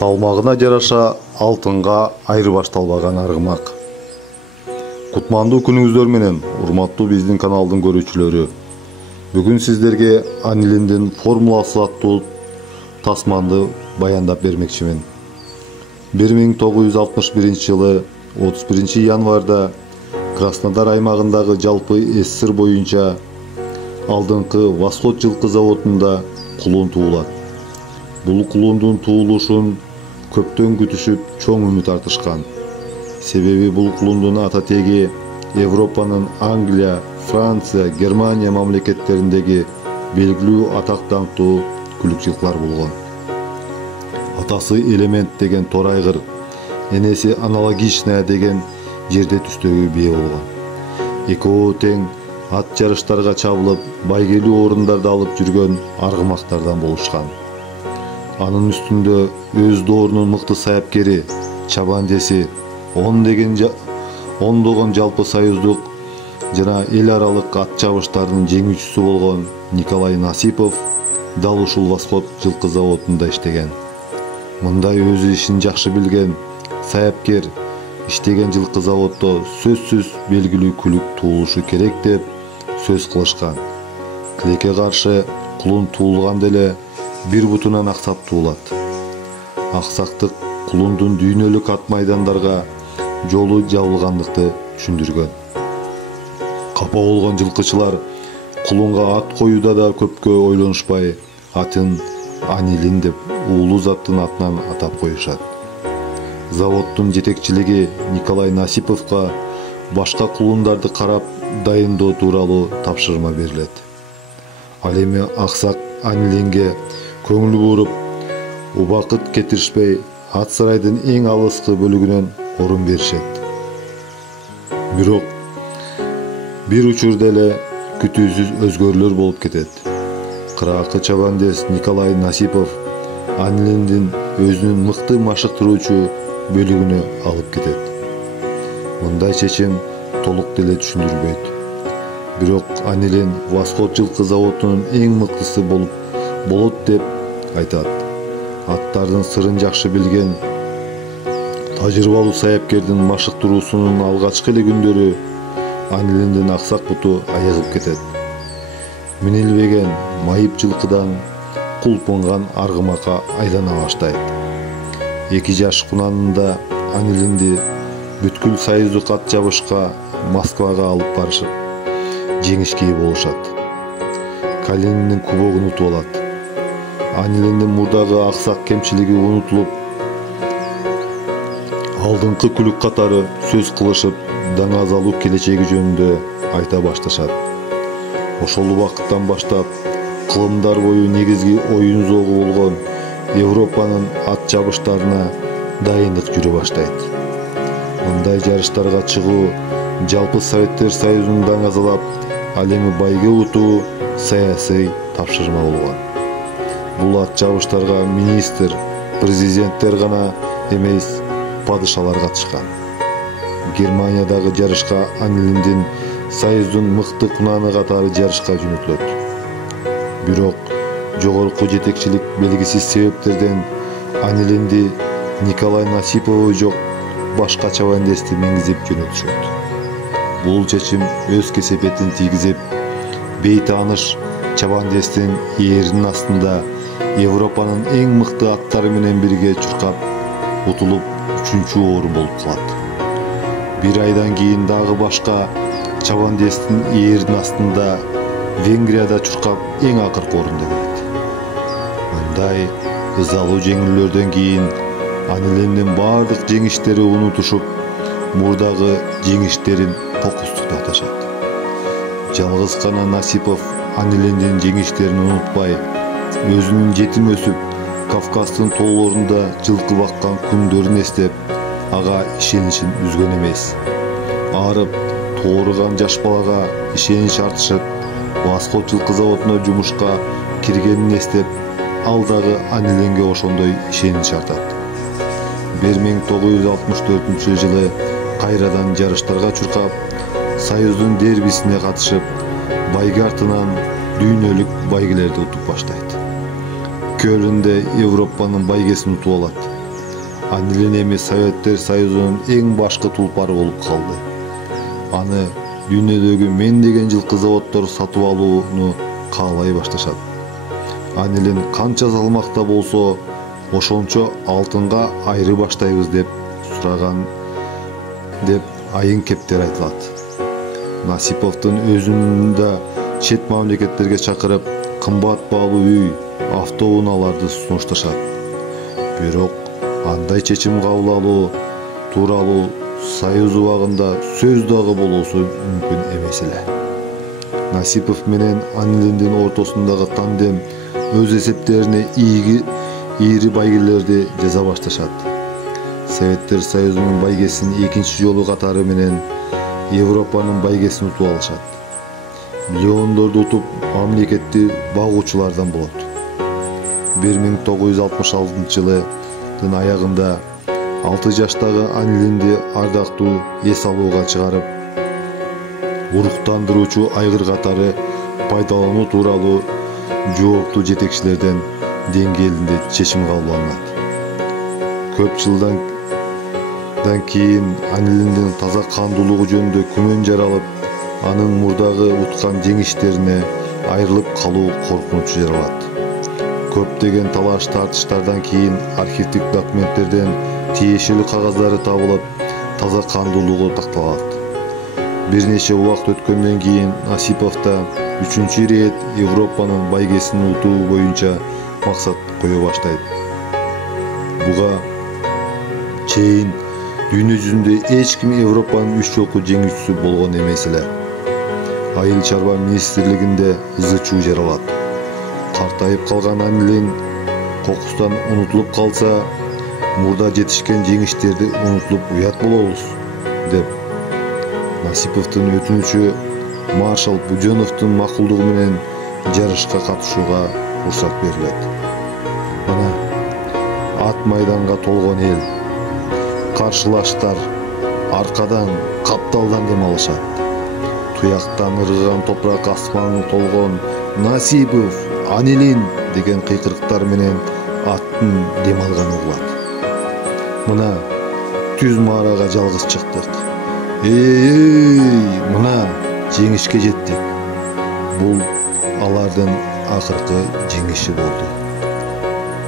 Салмағына жараша алтынға айырбашталбаған арғымақ. Кутмандуу күнүңүздөр менен, урматтуу биздин каналдын көрүүчүлөрү. Бүгүн сиздерге Анилиндин формуласы аттуу тасманды баяндап бермекчимин. 1961 жылы 31 январда Краснодар аймагындагы жалпы СССР боюнча алдыңкы Восход жылкы заводунда кулун туулат. Бул кулундун туулушун көптөн күтүшүп, чоң үмүт артышкан. Себеби бул кулундун ата теги Европанын Англия, Франция, Германия мамлекеттериндеги белгилүү атак даңктуу күлүк жылкылар болгон. Атасы Элемент деген торайгыр, энеси Аналогичная деген жерде түстөгү бие болгон. Экөө тең ат жарыштарга чабылып, байгелүү орундарды алып жүргөн аргымактардан болушкан. Анын үстүндө өз доорунун мыкты саяпкери, чабандеси, ондогон жалпы союздук жана эл аралык ат чабыштардын жеңүүчүсү болгон Николай Насипов дал ушул Восход жылкы заводунда иштеген. Мындай өзү ишин жакшы билген саяпкер иштеген жылкы заводдо сөзсүз белгилүү күлүк туулушу керек деп сөз кылышкан. Тилекке каршы кулун туулганда эле бир бутунан аксак туулат. Аксактык кулундун дүйнөлүк ат майдандарга жолу жабылгандыкты түшүндүргөн. Капа болгон жылкычылар кулунга ат коюуда да көпкө ойлонушпай, атын Анилин деп уулуу заттын атынан атап коюшат. Заводдун жетекчилиги Николай Насиповго башка кулундарды карап дайындоо тууралуу тапшырма берилет. Ал эми аксак Анилинге көңүл буруп, убакыт кетиришпей ат сарайдын эң алыскы бөлүгүнөн орун беришет. Бирок бир учурда эле күтүүсүз өзгөрүүлөр болуп кетет. Кыракы чабандес Николай Насипов Анилиндин өзүнүн мыкты машыктыруучу бөлүгүнө алып кетет. Мындай чечим толук деле түшүндүрбөйт. Бирок Анилин Восход жылкы заводунун эң мыктысы болот деп айтат. Аттардын сырын жакшы билген тажрыйбалуу саяпкердин машыктыруусунун алгачкы эле күндөрү Анилиндин аксак буту айыгып кетет. Минилбеген майып жылкыдан кулпунган аргымакка айлана баштайт. 2 жаш кунанында Анилинди бүткүл союздук ат жабышка Москвага алып барышып, жеңишке ээ болушат. Калининин кубогун утуп алат. Анилиндин мурдагы аксак кемчилиги унутулуп, алдыңкы күлүк катары сөз кылышып, даңазалуу келечеги жөнүндө айта башташат. Ошол убакыттан баштап кылымдар бою негизги оюн зоогу болгон Европанын ат жабыштарына дайындык жүрө баштайт. Мындай жарыштарга чыгуу жалпы Советтер Союзун даңазалап, ал эми байге утуу саясий тапшырма болгон. Бул ат жабыштарга министр, президенттер гана эмес, падышалар катышкан. Германиядагы жарышка Анилиндин союздун мыкты кунаны катары жарышка жөнөтүлөт. Бирок жогорку жетекчилик белгисиз себептерден Анилинди Николай Насипову жок башка чабандести мингизип жөнөтүшөт. Бул чечим өз кесепетин тийгизип, бейтааныш чабандестин ээринин астында Европанын эң мыкты аттары менен бирге чуркап, утулуп 3-чү орун болуп калат. Бир айдан кийин дагы башка чабандестин ээринин астында Венгрияда чуркап эң акыркы орунда келет. Мындай ызалуу жеңилүүлөрдөн кийин Анилиндин бардык жеңиштери унутушуп, мурдагы жеңиштерин кокустук аташат. Жалгыз гана Насипов Анилиндин жеңиштерин унутпай, өзүнүн жетим өсүп, Кавказдын тоолорунда жылкы баккан күндөрүн эстеп, ага ишеничин үзгөн эмес. Арып, тооруган жаш балага ишенич артышып, Восход жылкы заводуна жумушка киргенин эстеп, ал дагы Аниленге ошондой ишенич артат. 1964-жылы кайрадан жарыштарга чуркап, Союздун дербисине катышып, байге артынан дүйнөлүк байгелерди утуп баштайт. Кölүндө Европанын байгесин утуп алат. Анилен эми Советтер Союзунун эң башкы тулпары болуп калды. Аны дүйнөдөгү меңдеген жылкы заводдор сатып алууну каалай башташат. Анилен канча салмакта болсо, ошончо алтынга айры баштайбыз деп сураган деп айын кептер айтылат. Насиповдун өзүн да чет мамлекеттерге чакырып, кымбат баалуу үй, автоунааларды сунушташат. Бирок андай чечим кабыл алуу тууралуу Союз убагында сөз дагы болуусу мүмкүн эмес эле. Насипов менен Анилендин ортосундагы тандем өз эсептерине ийри байгелерди жаза башташат. Советтер Союзунун байгесин экинчи жолу катары менен Европанын байгесин утуп алышат. Миллиондорду утуп мамлекетти багуучулардан болот. 1966-жылдын аягында 6 жаштагы Аниленди ардактуу эс алууга чыгарып, уруктандыруучу айгыр катары пайдалануу тууралуу жооптуу жетекчилерден деңгээлинде чечим кабылданат. Көп жылдан кийин Анилендин таза кандуулугу жөнүндө күмөн жаралып, анын мурдагы уткан жеңиштерине айрылып калуу коркунучу жаралат. Көптөгөн талаш тартыштардан кийин архивдик документтерден тиешелүү кагаздары табылып, таза кандуулугу такталат. Бир нече убакыт өткөндөн кийин Насиповда 3-чү ирет Европанын байгесин утуу боюнча максат кое баштайт. Буга чейин дүйнө жүзүндө эч ким Европанын 3 жолку жеңүүчүсү болгон эмес эле. Айыл чарба министрлигинде ызы-чуу жаралат. Картайып калган Анилен кокустан унутулуп калса, мурда жетишкен жеңиштерди унутулуп уят болобуз, деп. Насиповдун өтүнүчү маршал Будёновдун макулдугу менен жарышка катышууга уруксат берилет. Мына ат майданга толгон эл, каршылаштар аркадан, капталдан дем алышат. Туяктан ыргыган топурак аспаны толгон Насипов, Анилен деген кыйкырыктар менен аттын дем алганы угулат. Мына түз маарага жалгыз чыктык. Мына жеңишке жеттик. Бул алардын акыркы жеңиши болду.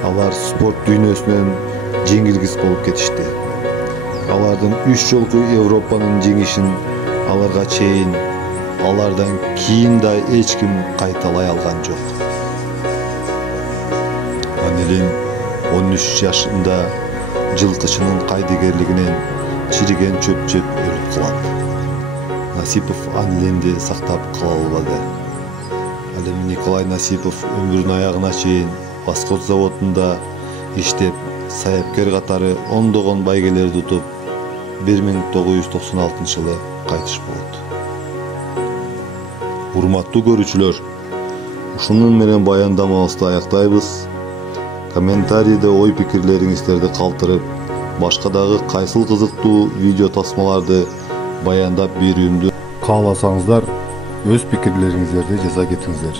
Алар спорт дүйнөсүнөн жеңилгис болуп кетишти. Алардын 3 жолку Европанын жеңишин аларга чейин, алардан кийин да эч ким кайталай алган жок. Анилен 13 жашында жылкычынын кайдыгерлигинен чириген чөп жеп өлүп калат. Насипов Аниленди сактап кала албады. Ал эми Николай Насипов өмүрүнүн аягына чейин Восход заводунда иштеп, саяпкер катары ондогон байгелерди утуп, 1996-жылы кайтыш болот. Урматтуу көрүүчүлөр, ушунун менен баяндамабызды аяктайбыз. Комментарийде ой пикирлериңиздерди калтырып, башка дагы кайсыл кызыктуу видео тасмаларды баяндап берүүмдү кааласаңыздар, өз пикирлериңиздерди жаза кетиңиздер.